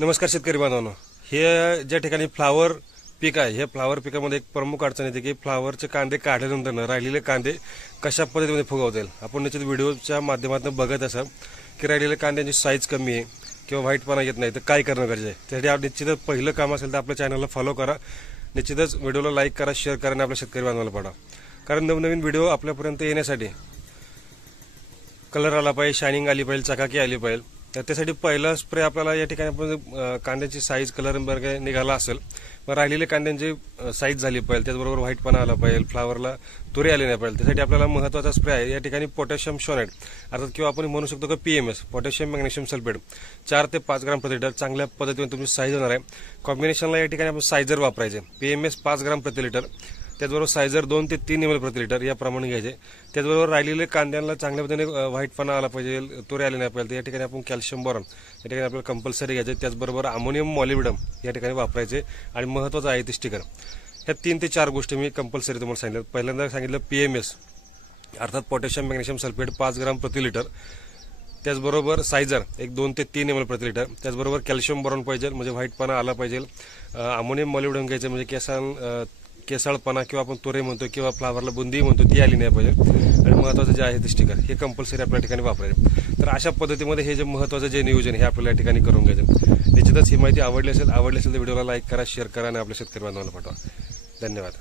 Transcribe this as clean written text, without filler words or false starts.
नमस्कार शेतकरी बांधवांनो, हे ज्या ठिकाणी फ्लावर पीक आहे, हे फ्लावर पिकामध्ये एक प्रमुख अडचण येते की फ्लावरचे कांदे काढल्यानंतर राहिलेले कांदे कशा पद्धतीने फुगवता येईल। आपण निश्चित व्हिडिओच्या माध्यमातून बघत असाल की राहिलेल्या कांद्यांची साईज कमी आहे किंवा व्हाईटपणा येत नाही, तर काय करणं गरजेचं आहे। त्यासाठी निश्चितच पहिलं काम असेल तर आपल्या चॅनलला फॉलो करा, निश्चितच व्हिडिओला लाईक करा, शेअर करा आणि आपल्या शेतकरी बांधवांना पाठवा। कारण नवनवीन व्हिडिओ आपल्यापर्यंत येण्यासाठी कलर आला पाहिजे, शायनिंग आली पाहिजे, चकाकी आली पाहिजे। तर त्यासाठी पहिला स्प्रे आपल्याला या ठिकाणी आपण कांद्याची साईज कलर वगैरे निघाला असेल, मग राहिलेले कांद्यांची साईज झाली पाहिजे, त्याचबरोबर व्हाईटपणा आला पाहिजे, फ्लावरला तुरे आले नाही पाहिजे। त्यासाठी आपल्याला महत्त्वाचा स्प्रे आहे या ठिकाणी पोटॅशियम शोनाइड अर्थात किंवा आपण म्हणू शकतो की पीएमएस पोटॅशियम मॅग्नेशियम सल्फेट 4 ते 5 ग्राम प्रति लिटर चांगल्या पद्धतीने तुमची साईज होणार आहे। कॉम्बिनेशनला या ठिकाणी आपण सायझर वापरायचे, पीएमएस 5 ग्राम प्रति लिटर, त्याचबरोबर सायझर 2 ते 3 ml प्रति लिटर याप्रमाणे घ्यायचे। त्याचबरोबर राहिलेले कांद्यांना चांगल्या पद्धतीने व्हाईटपणा आला पाहिजे, तुरे आले नाही पाहिजे, तर या ठिकाणी आपण कॅल्शियम बोरॉन या ठिकाणी आपल्याला कंपल्सरी घ्यायचे। त्याचबरोबर अमोनियम मॉलिब्डेनम या ठिकाणी वापरायचे आणि महत्त्वाचं आहे ते स्टिकर। ह्या 3 ते 4 गोष्टी मी कंपल्सरी तुम्हाला सांगितलं। पहिल्यांदा सांगितलं पीएमएस अर्थात पोटॅशियम मॅग्नेशियम सल्फेट 5 ग्राम प्रति लिटर, त्याचबरोबर सायझर 2 ते 3 ml प्रति लिटर, त्याचबरोबर कॅल्शियम बोरॉन पाहिजे म्हणजे व्हाईटपणा आला पाहिजे, अमोनियम मॉलिब्डेनम घ्यायचं म्हणजे केसाळपणा किंवा आपण तुरे म्हणतो किंवा फ्लावरला बुंदी म्हणतो ती आली नाही पाहिजे, आणि महत्त्वाचं जे आहे ते स्टिकर हे कंपल्सरी आपल्या ठिकाणी वापरायचे। तर अशा पद्धतीमध्ये हे जे महत्त्वाचं जे नियोजन हे आपल्या ठिकाणी करून घ्यायचं। निश्चितच ही माहिती आवडली असेल तर व्हिडिओला लाईक करा, शेअर करा आणि आपल्या शेतकरी बांधवांना पाठवा। धन्यवाद।